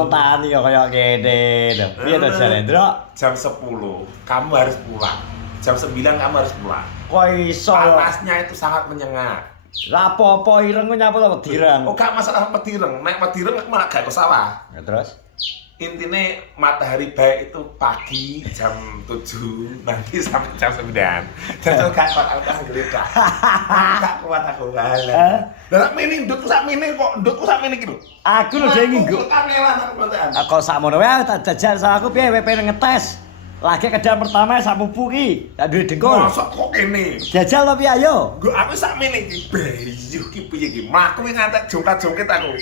Spontan ya kayak gini. Piye to jane, Ndrok? Jam 10 kamu harus pulang. Jam 9 kamu harus pulang. Kok iso? Panasnya itu sangat menyengat. Lah apa-apa ireng ku nyapa to Pedireng. Oh, gak masalah Pedireng. Nek Pedireng aku malah gak salah. Ya terus? Intinya matahari baik itu pagi jam 7 nanti sampai jam 9. Jadi gak kuat aku geledah. Gak kuat aku kalah. Lah mene nduk sak mene kok ndukku sak mene iki lho. Aku lho dhewe nggo. Kangelan aku kontekan. Kok sakmono wae tak jajal sama aku piye pengen ngetes. Lagi kedan pertama sak pupu ki, tak duwe dengkul. Mosok kok kene. Jajal to piye ayo? Nggo aku sak mene iki bayu ki piye iki. Mlaku ki ngantek jongkat-jongket aku.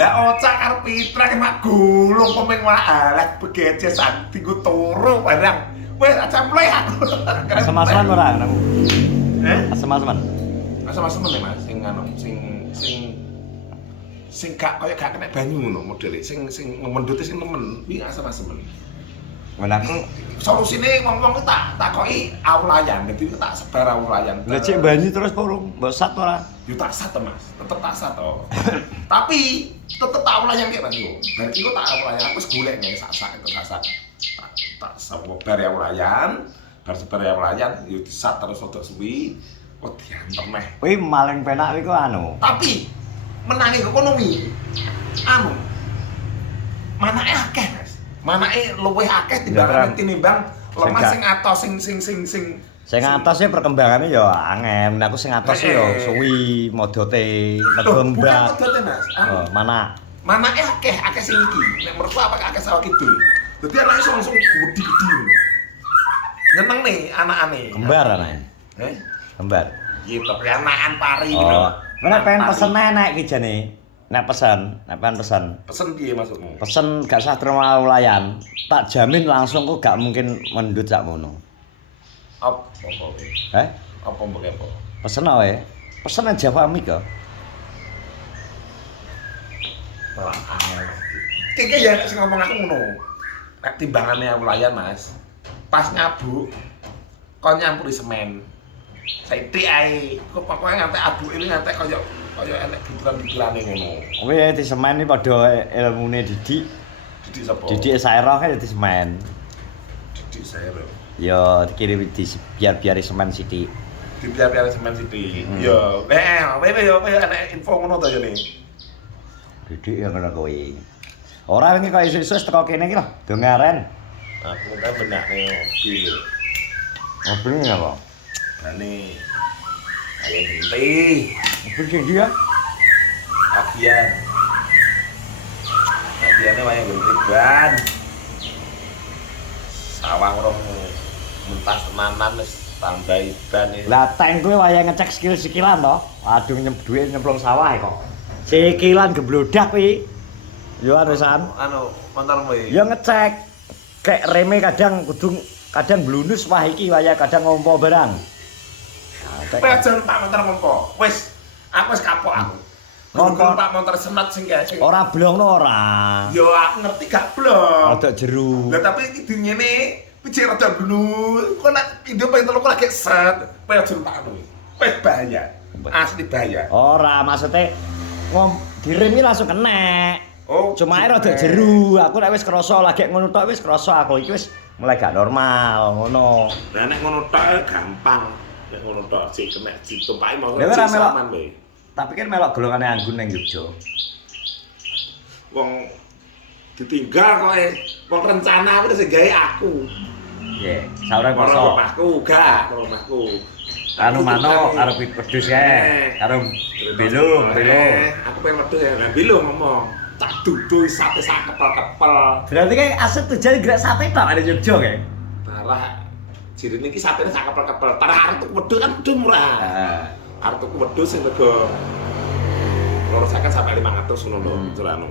Lah ocak karo Pitra ki mak gulung pemeng alat begejesan tinggu turu barang. Wis aja mulai aku. Asem-aseman ora nang. Asem-aseman. Asem-aseman ya Mas, sing anu sing gak kaya gak kena banyu ngono modele. Sing mendute sing nemen kuwi asem-aseman. Men aku Solusine wong-wong ki tak takoki awulayan, dadi tak sebar awulayan. lha cek banyu terus kurung, mbok sat ora? Yo tak sat to Mas, tetep tak sat to. Tapi tetep tak awulayan ki Mas yo. Bar iku tak awulayan aku wis golek nek sak-sak itu sak-sak. Tak sebar awulayan, bar sebar awulayan yo disat terus rada suwi, kok diantar meh. Kuwi maling penak kuwi ku anu. Tapi menangi ekonomi. Anu. Manake akeh Mas. Manake luwih akeh tinimbang lemah sing atos Sing atos e perkembangannya ya angel. Aku sing atos ya suwi modote, bukan mbak. modote Mas. Oh, mana? Manake akeh sing iki. Nek menurutku apa akeh sawah kidul. Dadi anake langsung gede-gede ngono. Nyeneng nih anakane. Kembar anake. Kembar. Iya, tapi anakan pari gitu. Oh, nek pengen pesen nek iki jane. Nek pengen pesen. Pesen piye maksudmu? Pesen gak sah terima ulayan. Tak jamin langsung kok gak mungkin mendut sak mono. Apa kowe? Apa mbok apa? Pesen wae. Pesen aja pamit kok. Kiki ya sing ngomong aku ngono. Nek timbangane ulayan, Mas. Pas nyabuk kon nyampuri semen. Saiki ae, kok pokoke ngantek abuk ini ngantek kaya enek butiran-butirane ngono. Kuwi di semen iki padha ilmune Didik. Didik sapa? Didik Saero kan di semen. Didik Saero. Ya dikirim di biar semen sithik. Dibiar-biar semen sithik. Ya, apa ya enek info ngono to ya ne. Didik yang ngono kuwi. Ora wingi kok isu-isu teko kene iki lho, dongaren. Aku kan benakne mobil. Mobil apa? Bane ayo ngerti. Mobil sing dia. Abian. Abiane wayang ngerti ban. Sawang rong mentas tenanan wis tambahi ban iki. Lah tank kuwi wayang ngecek skill-skillan to. Waduh duit nyemplung sawah kok. Sikilan geblodak kuwi. Yo anusan. Anu, motormu iki. Ya ngecek. Kayak reme kadang blunus wah iki wayah kadang ngompo barang. Pajan Pak motor ngompo. Wis, aku wis kapok aku. Ngompo Pak motor senat sing kae. Ora blongno ora. Yo aku ngerti gak blong. Rada jeru. Lah tapi iki dingene picik rada blunus. Kok nek video pengen telu lagi set, pajan Pak anu. Wis bahaya. Asli bahaya. Ora, maksudnya direm iki langsung kena. Oh, cuma ae rada jeru. Aku nek wis krasa lagi ngono tok wis krasa aku iki wis mulai gak normal ngono. Lah nek ngono tok gampang. Nek ngono tok sik kena ditumpaki mau Lha ora melok. kowe. Tapi kan melok golongane anggun ning Jogja. Wong ditinggal kowe. Wong rencana aku sing gawe aku. Nggih, saureng Karo poso. bapakku gak, karo omahku. Anu mano karo pedus kae. Karo belung. Aku pengen wedhus ya. Lah belung ngomong. Tak duduh sate sak kepel-kepel. Berarti kayak aset tujuan gerak sate tok ada Jogja kae. Parah. Jirine iki satene sak kepel-kepel. Parah arep tuku wedhus kan wedhus murah. Heeh. Arep tuku wedhus sing rega 200 sampai 500 ngono lho, celana.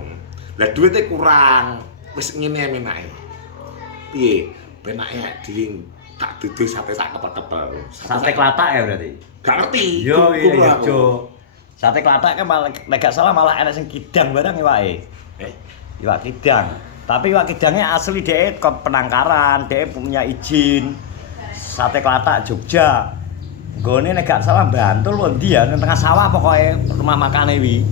Lah duite kurang. Wis ngene menake. Piye? Penake dhewe tak duduh sate sak kepel-kepel. Sate klatak ya berarti. Gak ngerti. Yo Tuku iya aku. Jogja. Sate klatak kan malah nek gak salah malah enak sing kidang barang iwake. Iwak kidang. Tapi iwak kidangnya asli dhek penangkaran, dhek punya izin. Sate klatak Jogja. Nggone nek gak salah Bantul lho ndi ya, nang tengah sawah pokoke rumah makane wi.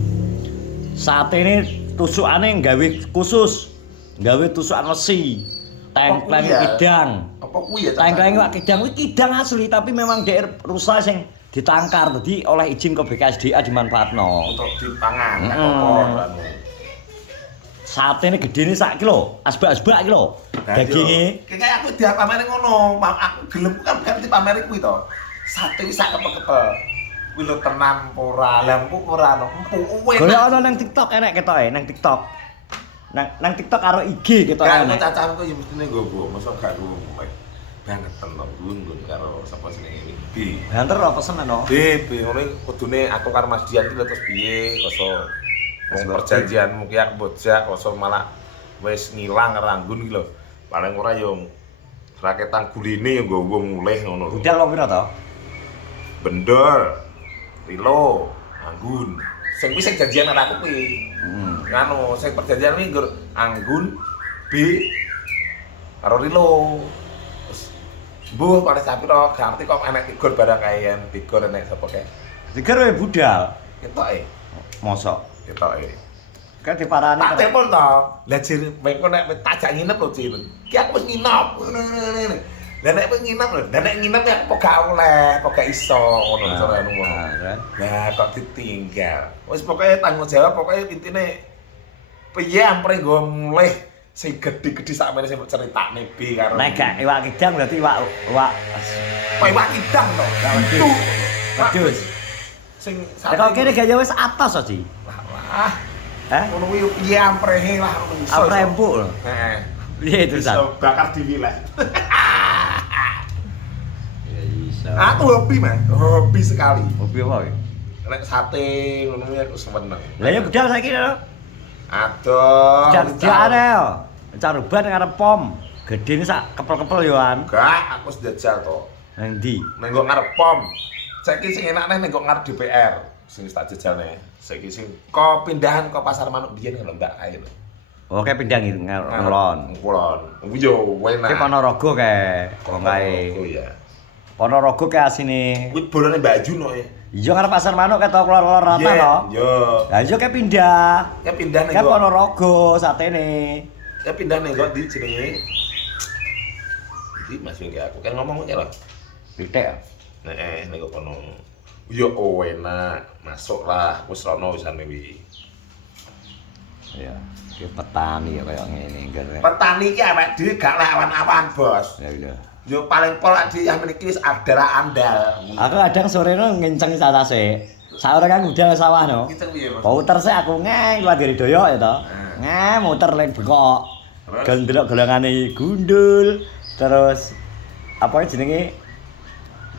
Satene tusukane gawe khusus. gawe tusukan wesi. Tengkleng kuwi ya? kidang. Apa kuwi ya? Tengkleng iwak kidang kuwi kidang asli tapi memang daerah rusa sing ditangkar dadi oleh izin ke BKSDA dimanfaatno. Untuk dipangan Heeh. apa anu. Satene gedene sak kilo, asbak-asbak kilo. Daginge Kayak aku diapamene ngono, aku gelem kan kan dipameri kuwi to. Sate wis sak kepel-kepel. Kuwi lho tenan ora, lampu ora ono, empuk golek ana nang TikTok enek ketoke nang TikTok. Nang TikTok karo IG ketoke Kan enek. cacahku ya mestine nggowo, mosok gak nggowo. Banget tenan gun karo sapa jenenge iki. Bi. Banter apa pesenan no? Bi, ngono kudune aku karo Mas Dian iki lho terus piye, koso wong perjanjianmu ki aku bojak, koso malah wis ngilang ranggun iki lho. Paling ora yo raketan guline yo nggowo mulih ngono lho. Budal wong pira to? Bendol, Rilo, Anggun. Sing kuwi sing janjian karo aku kuwi. Anu, sing perjanjian kuwi nggur Anggun, B karo Rilo. Terus mbuh pada sapiro gak ngerti kok enek tigur barang kaean, tigur enek sapa kae. Diger wae budal. Ketoke, Mosok. ketoke. Kan diparani Tak telepon to. Lah jir mengko nek tajak nginep lho jir. Ki aku wis nginep. Ngene. Lah nek wis nginep lho, lah nek nginep ya kok gak oleh, kok gak iso ngono cara anu ngono. Nah, kok ditinggal. Wis pokoke tanggung jawab pokoke intine piye ampre nggo mulih sing gedhe-gedhe sakmene sing critakne B karo. Nek gak iwak kidang berarti iwak Kok iwak kidang to. Itu. wedhus. Sing Kok kene gak ya wis atos aja. Wah. Heh? Ngono kuwi piye amprehe lah ngono iso. Apa empuk lho. Heeh. Piye itu Iso San? bakar dhewe lah. Ya iso. Aku hobi, Mas. Hobi sekali. Hobi apa iki? Nek sate ngono kuwi aku seneng. Lah ya budal saiki lho. Aduh. Jare yo. Caruban ngarep pom. Gedene sak kepel-kepel yo an. Enggak, aku wis jajal to. Nang ndi? Nek nggo ngarep POM. Saiki sing enak nek nggo ngarep DPR. Sing tak jajalne. Saiki sing kok pindahan ke pasar manuk biyen lho Mbak kae lho. Oke pindah ngelon. Ngulon. Yo enak. Ki Ponorogo kae. Wong kae. Oh iya. Ponorogo kae asine. Kuwi bolone Mbak Juno ya. Iya ngarep pasar manuk ketok lor-lor rata to. Yo. Lah iya kae pindah. Ya pindah ning Kan nggo. Ponorogo satene. Ya pindah ning nggo di jenenge. Iki Mas Wingki aku kan ngomong ngene lho. Titik. Nek ning kono. Yo enak. Masuklah wis rono wisane wi. Iya. Ki petani ya kaya ngene ngene. Petani iki awake dhewe gak lawan-awan, Bos. Ya udah. Yo paling pol di yang meniki wis adara andal. Aku kadang sore no ngencengi satase. Saore kan udah sawah no. Kita piye, Mas? Puter sih aku ngeng luar dari doyok ya toh. Ngeng muter lek bekok. Terus? Kan delok golongane gundul, terus apa jenenge?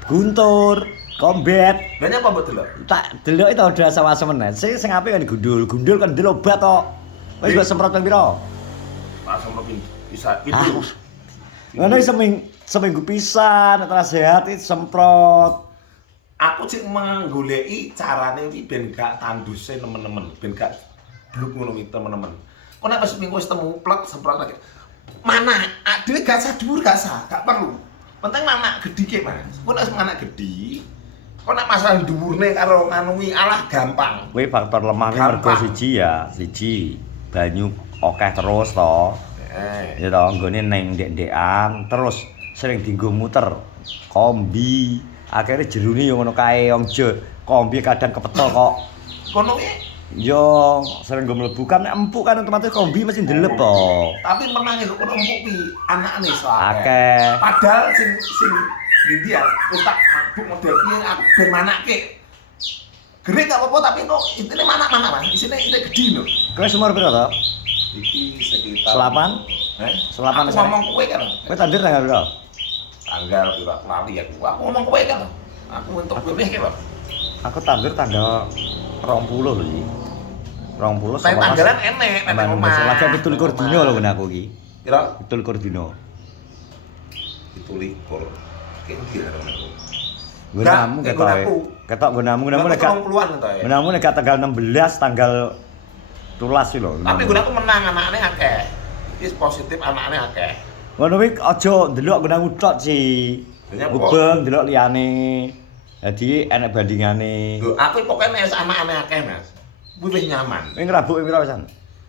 Guntur, kombet. Lah nyapa mbok delok? Tak delok itu udah sawah semen. Sing apik kan gundul. Gundul kan delok obat to. Wis mbok semprot ping pira? Langsung lebih bisa Ah. itu. Ngono seminggu pisan terus sehat itu semprot. Aku cek menggoleki carane iki ben gak tanduse nemen-nemen, ben gak bluk ngono iki temen-temen. Kok nek wis minggu wis temu plek semprot lagi. Mana? Dhewe gak sah dhuwur gak sah, gak perlu. Penting anak gedhi ki, Mas. Kok nek anak gedhi, kok nek masalah dhuwurne karo nganu iki alah gampang. Kuwi faktor lemah kuwi mergo siji banyu akeh terus to. Ya to nggone ning ndek-ndekan terus sering dienggo muter kombi. Akhirnya jerune yo ngono kae wong kombi kadang kepetol kok. Kono ki Yo sering nggo mlebu kan nek empuk kan otomatis kombi mesti ndelep to. tapi menang kok kono empuk ki anakane soalnya. Akeh. Padahal sing ndi ya wis tak mabuk model piye aku ben manake. Gede gak apa-apa tapi kok intine manak-manak Mas. Isine gede lho. Kowe umur piro to? Iki sekitar Selapan? Selapan Aku saya. ngomong kowe kan. Kowe tandir tanggal piro? Tanggal piro lali aku. Aku ngomong kowe kan. Aku untuk kowe ki lho. Aku tandir tanggal 20 lho iki. 20 Saya tanggalan enek nek omah. Lagi 17 dino lho ngene aku iki. Piro? 17 dino. 17. Kene kira aku. Gunamu Gak, ketok. gunaku. Ketok gunamu nek gak 20-an to ya. gunamu nek gak tanggal 16 tanggal 13 sih lho. Tapi gunaku menang anakane akeh. Iki positif anakane akeh. Ngono kuwi aja ndelok gunamu tok sih. Banyak kok. Ubeng ndelok liyane. Jadi enek bandingane. Lho, aku pokoknya nek anakane akeh, Mas. Kuwi wis nyaman. Kowe ngrabuke piro pisan?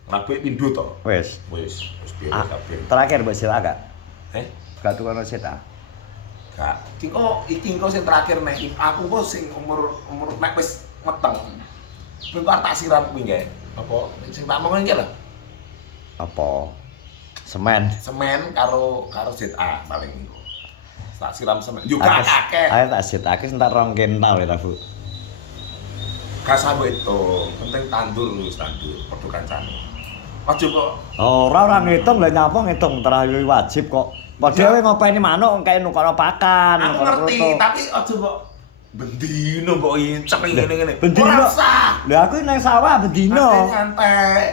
Rabe pindho to. Wis. Wis piye Ah, kabeh. terakhir mbok sira gak? Gak tukono seta. gak. Iki engko sing terakhir nek aku kok sing umur nek wis meteng. Kuwi kok tak siram kuwi nggih. Apa sing tak omongin iki lho. Apa? Semen. Semen karo ZA paling engko. Tak siram semen. Yo gak akeh. Ayo tak setake entar 2 kental ya, Bu. Gak sampe itu, penting tandur padha kancane. Aja kok Ora ngitung lah nyapa ngitung terakhir wajib kok. Padha kowe ngopeni manuk kae nukono pakan, aku nukono ngerti, kroto. tapi aja kok bendino kok inceng ngene-ngene. Bendino. Ora usah. Lah aku nang sawah bendino. Nyantai ae.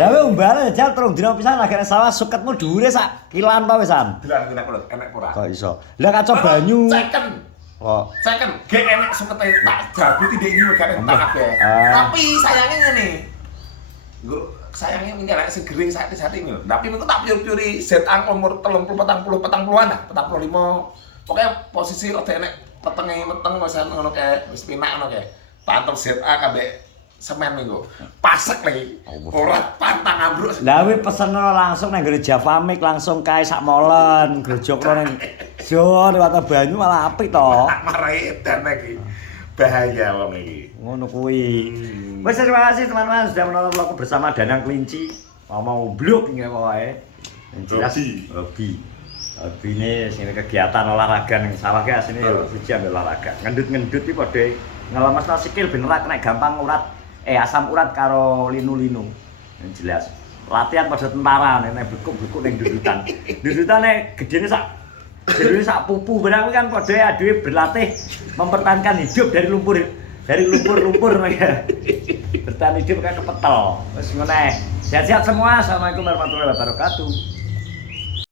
Lah kowe umbale jal 3 dina pisan lagi nang sawah suketmu dhuwure sak kilan to wisan. Dilan enak lho, enak ora? Kok iso? Lah kaca banyu. Kok Second, gak enak sukete tak jago tidak ini gak enak kabeh. Tapi sayangnya ngene. Nggo sayangnya mungkin enak segering sate-sate ini. Tapi mengko tak piur-piuri ZA umur 30 40-an lah, 45. Pokoknya posisi rada enek petenge meteng wis ngono kae, wis pinak ngono kae. Pantel ZA kabeh semen minggu. Pasek lagi. Ora pantang ambruk. lah kowe pesen langsung nang gereja Pamik langsung kae sak molen, grojokno ning Jo liwat banyu malah apik to. Marahi edan lagi. Bahaya wong iki. Ngono kuwi. Wes terima kasih teman-teman sudah menonton vlogku bersama Danang Kelinci. Mau blok nggih pokoke. Jelas hobi. Hobi ini sing kegiatan olahraga ning sawah ki asline yo suci ambil olahraga. Ngendut-ngendut iki padha ngelemesno sikil ben ora kena gampang urat asam urat karo linu-linu. Yang jelas. Latihan pada tentara nek bekuk-bekuk ning dudutan. Dudutane gedene sak pupu barang kan padha aduwe berlatih mempertahankan hidup dari lumpur ya. Bertahan hidup kan kepetel. Wis ngene. Sehat-sehat semua. Assalamualaikum warahmatullahi wabarakatuh.